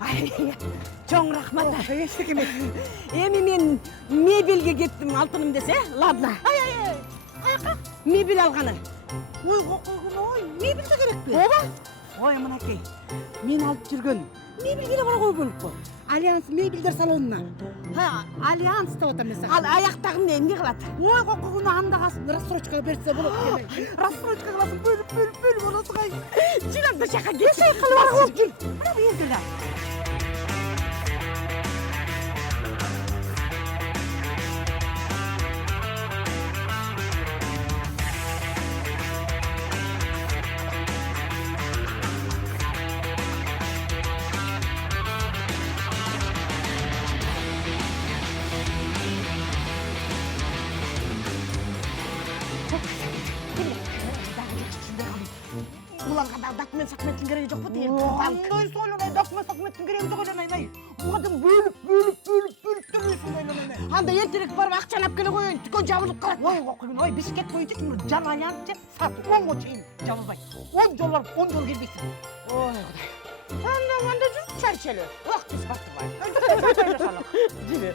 Чоң рахмат. Эчтеке. Эми мен мебелге кеттим, алтыным десе, ладно. Каяка? Мебель алганы. Ой, ой, мебель де керекпи? Ооба? Ой, мынакей. Мен алып жүргөн мебелге бара койгонуп кой. Альянс мебелдер салонуна. Альянс деп атам мен. Ал аяктагы эмне кылат? Ой, кокуна андагасың, рассрочкага берсе болот демек. Рассрочка кыласың, бөлүп болосуң ай. Жинакта жака кесе кылып алып кел. Мына бу жерде да. Уланга да документ кереги жок бу дейм. Кандай сойлон, документтин кереги жок эле. Буга бөлүп төлөйсүң эле. Анда эртерээк барып акчаны алып келе коеюн, түкөн жабылып калат. Ой, кокуйун, ой, бишкек боюнча жан альянс же сатып 10 чейин жабылбайт. 10 жолу келбейсиң. Ой, Кудай. Анда жүрүп чарчеле. Убакыт испаты бар. Жүрү.